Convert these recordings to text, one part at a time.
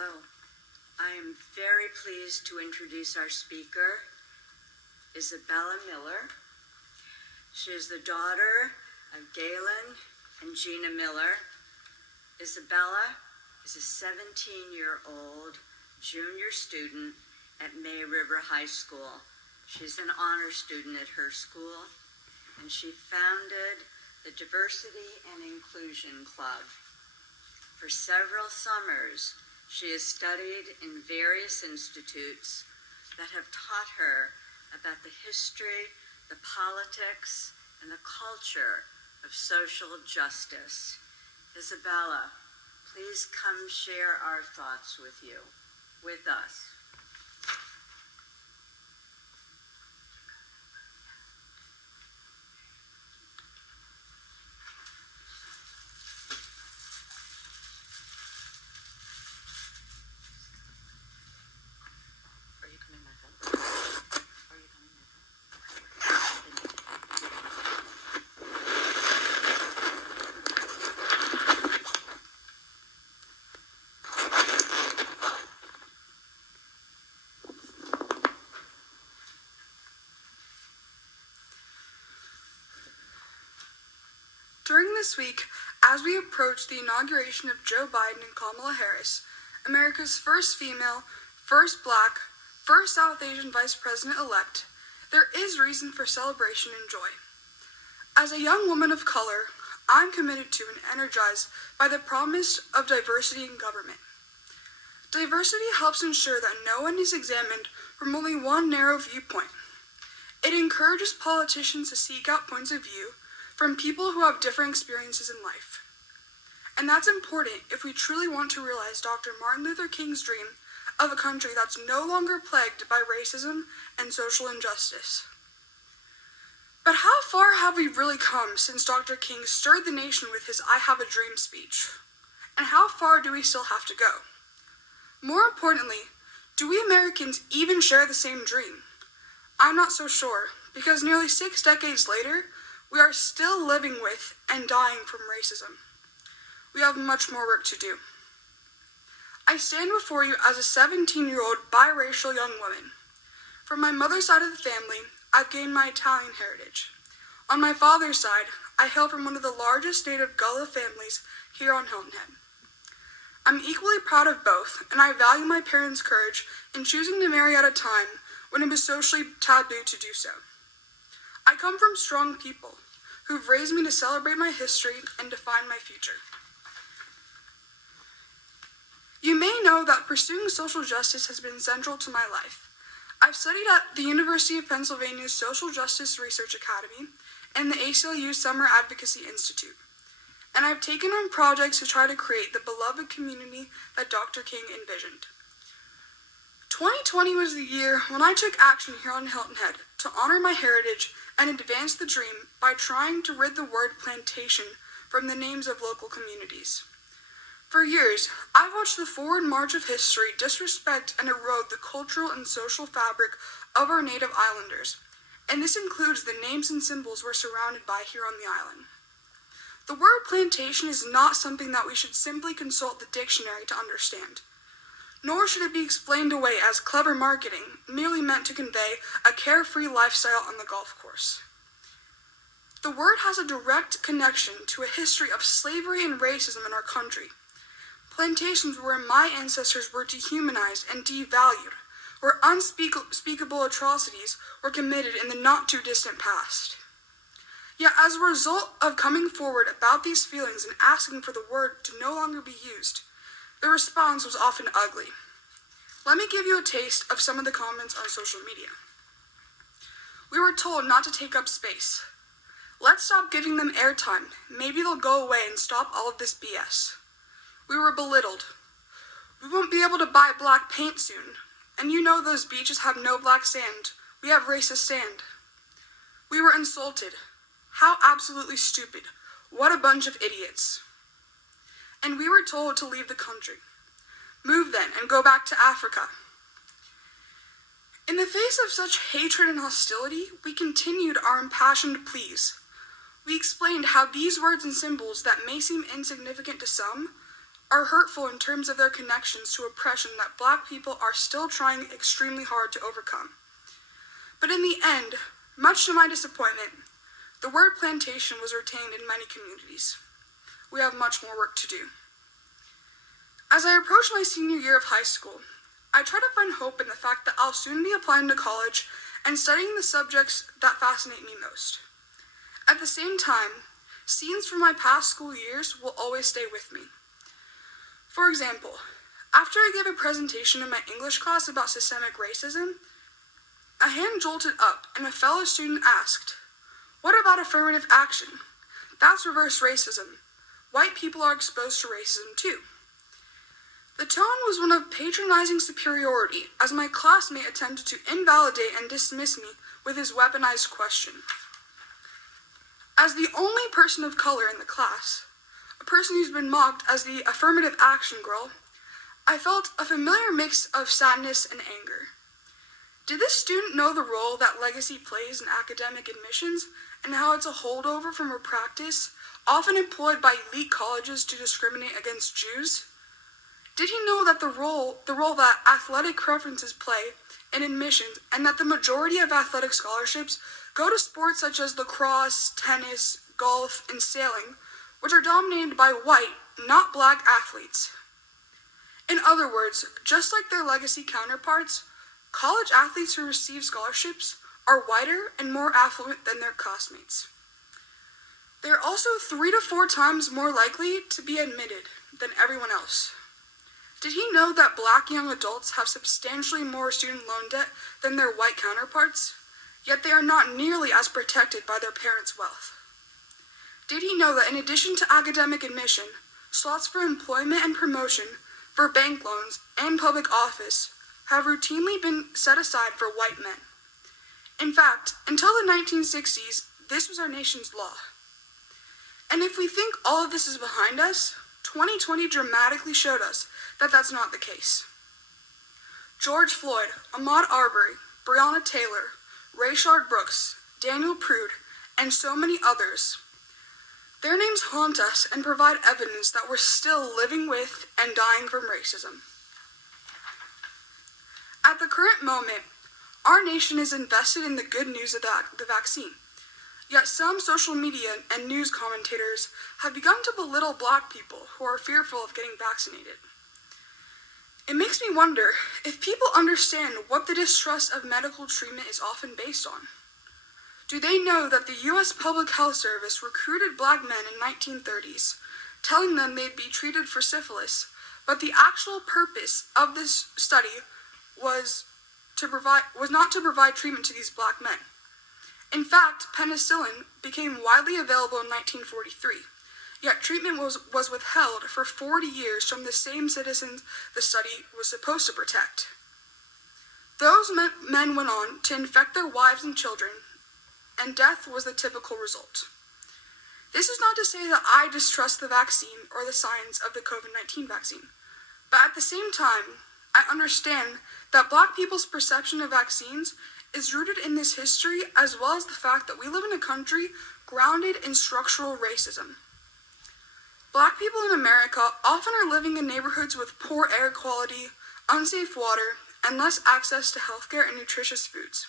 Hello. I am very pleased to introduce our speaker, Isabella Miller. She is the daughter of Galen and Gina Miller. Isabella is a 17-year-old junior student at May River High School. She's an honor student at her school, and she founded the Diversity and Inclusion Club. For several summers, she has studied in various institutes that have taught her about the history, the politics, and the culture of social justice. Isabella, please come share our thoughts with us. During this week, as we approach the inauguration of Joe Biden and Kamala Harris, America's first female, first Black, first South Asian Vice President-elect, there is reason for celebration and joy. As a young woman of color, I'm committed to and energized by the promise of diversity in government. Diversity helps ensure that no one is examined from only one narrow viewpoint. It encourages politicians to seek out points of view from people who have different experiences in life. And that's important if we truly want to realize Dr. Martin Luther King's dream of a country that's no longer plagued by racism and social injustice. But how far have we really come since Dr. King stirred the nation with his I Have a Dream speech? And how far do we still have to go? More importantly, do we Americans even share the same dream? I'm not so sure, because nearly 6 decades later, we are still living with and dying from racism. We have much more work to do. I stand before you as a 17-year-old biracial young woman. From my mother's side of the family, I've gained my Italian heritage. On my father's side, I hail from one of the largest native Gullah families here on Hilton Head. I'm equally proud of both, and I value my parents' courage in choosing to marry at a time when it was socially taboo to do so. I come from strong people who've raised me to celebrate my history and define my future. You may know that pursuing social justice has been central to my life. I've studied at the University of Pennsylvania's Social Justice Research Academy and the ACLU Summer Advocacy Institute, and I've taken on projects to try to create the beloved community that Dr. King envisioned. 2020 was the year when I took action here on Hilton Head to honor my heritage and advance the dream by trying to rid the word plantation from the names of local communities. For years, I've watched the forward march of history disrespect and erode the cultural and social fabric of our native islanders, and this includes the names and symbols we're surrounded by here on the island. The word plantation is not something that we should simply consult the dictionary to understand, nor should it be explained away as clever marketing, merely meant to convey a carefree lifestyle on the golf course. The word has a direct connection to a history of slavery and racism in our country. Plantations where my ancestors were dehumanized and devalued, where unspeakable atrocities were committed in the not-too-distant past. Yet as a result of coming forward about these feelings and asking for the word to no longer be used, the response was often ugly. Let me give you a taste of some of the comments on social media. We were told not to take up space. Let's stop giving them airtime. Maybe they'll go away and stop all of this BS. We were belittled. We won't be able to buy black paint soon. And you know those beaches have no black sand. We have racist sand. We were insulted. How absolutely stupid. What a bunch of idiots. And we were told to leave the country. Move then and go back to Africa. In the face of such hatred and hostility, we continued our impassioned pleas. We explained how these words and symbols that may seem insignificant to some are hurtful in terms of their connections to oppression that Black people are still trying extremely hard to overcome. But in the end, much to my disappointment, the word plantation was retained in many communities. We have much more work to do. As I approach my senior year of high school, I try to find hope in the fact that I'll soon be applying to college and studying the subjects that fascinate me most. At the same time, scenes from my past school years will always stay with me. For example, after I gave a presentation in my English class about systemic racism, a hand jolted up and a fellow student asked, "What about affirmative action? That's reverse racism. White people are exposed to racism too." The tone was one of patronizing superiority as my classmate attempted to invalidate and dismiss me with his weaponized question. As the only person of color in the class, a person who's been mocked as the affirmative action girl, I felt a familiar mix of sadness and anger. Did this student know the role that legacy plays in academic admissions and how it's a holdover from a practice often employed by elite colleges to discriminate against Jews? Did he know that the role that athletic preferences play in admissions and that the majority of athletic scholarships go to sports such as lacrosse, tennis, golf, and sailing, which are dominated by white, not Black athletes? In other words, just like their legacy counterparts, college athletes who receive scholarships are whiter and more affluent than their classmates. They are also 3 to 4 times more likely to be admitted than everyone else. Did he know that Black young adults have substantially more student loan debt than their white counterparts, yet they are not nearly as protected by their parents' wealth? Did he know that in addition to academic admission, slots for employment and promotion, for bank loans, and public office have routinely been set aside for white men? In fact, until the 1960s, this was our nation's law. And if we think all of this is behind us, 2020 dramatically showed us that that's not the case. George Floyd, Ahmaud Arbery, Breonna Taylor, Rayshard Brooks, Daniel Prude, and so many others, their names haunt us and provide evidence that we're still living with and dying from racism. At the current moment, our nation is invested in the good news of the vaccine. Yet some social media and news commentators have begun to belittle Black people who are fearful of getting vaccinated. It makes me wonder if people understand what the distrust of medical treatment is often based on. Do they know that the U.S. Public Health Service recruited Black men in 1930s, telling them they'd be treated for syphilis, but the actual purpose of this study was not to provide treatment to these Black men? In fact, penicillin became widely available in 1943, yet treatment was withheld for 40 years from the same citizens the study was supposed to protect. Those men went on to infect their wives and children, and death was the typical result. This is not to say that I distrust the vaccine or the science of the COVID-19 vaccine, but at the same time, I understand that Black people's perception of vaccines is rooted in this history as well as the fact that we live in a country grounded in structural racism. Black people in America often are living in neighborhoods with poor air quality, unsafe water, and less access to healthcare and nutritious foods.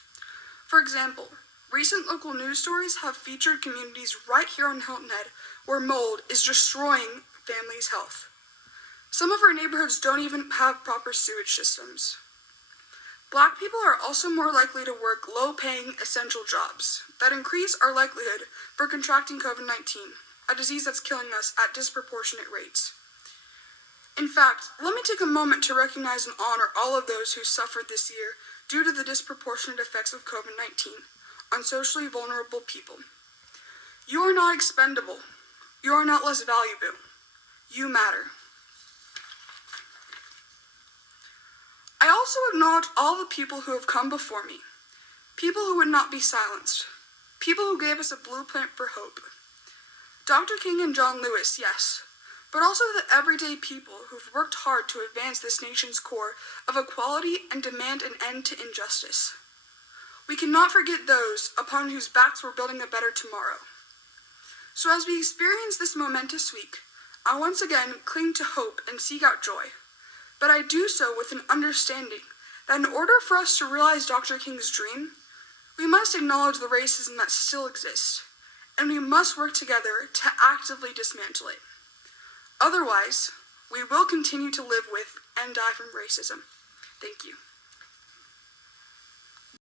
For example, recent local news stories have featured communities right here on Hilton Head where mold is destroying families' health. Some of our neighborhoods don't even have proper sewage systems. Black people are also more likely to work low-paying, essential jobs that increase our likelihood for contracting COVID-19, a disease that's killing us at disproportionate rates. In fact, let me take a moment to recognize and honor all of those who suffered this year due to the disproportionate effects of COVID-19 on socially vulnerable people. You are not expendable. You are not less valuable. You matter. I also acknowledge all the people who have come before me, people who would not be silenced, people who gave us a blueprint for hope. Dr. King and John Lewis, yes, but also the everyday people who've worked hard to advance this nation's core of equality and demand an end to injustice. We cannot forget those upon whose backs we're building a better tomorrow. So as we experience this momentous week, I once again cling to hope and seek out joy. But I do so with an understanding that in order for us to realize Dr. King's dream, we must acknowledge the racism that still exists, and we must work together to actively dismantle it. Otherwise, we will continue to live with and die from racism. Thank you.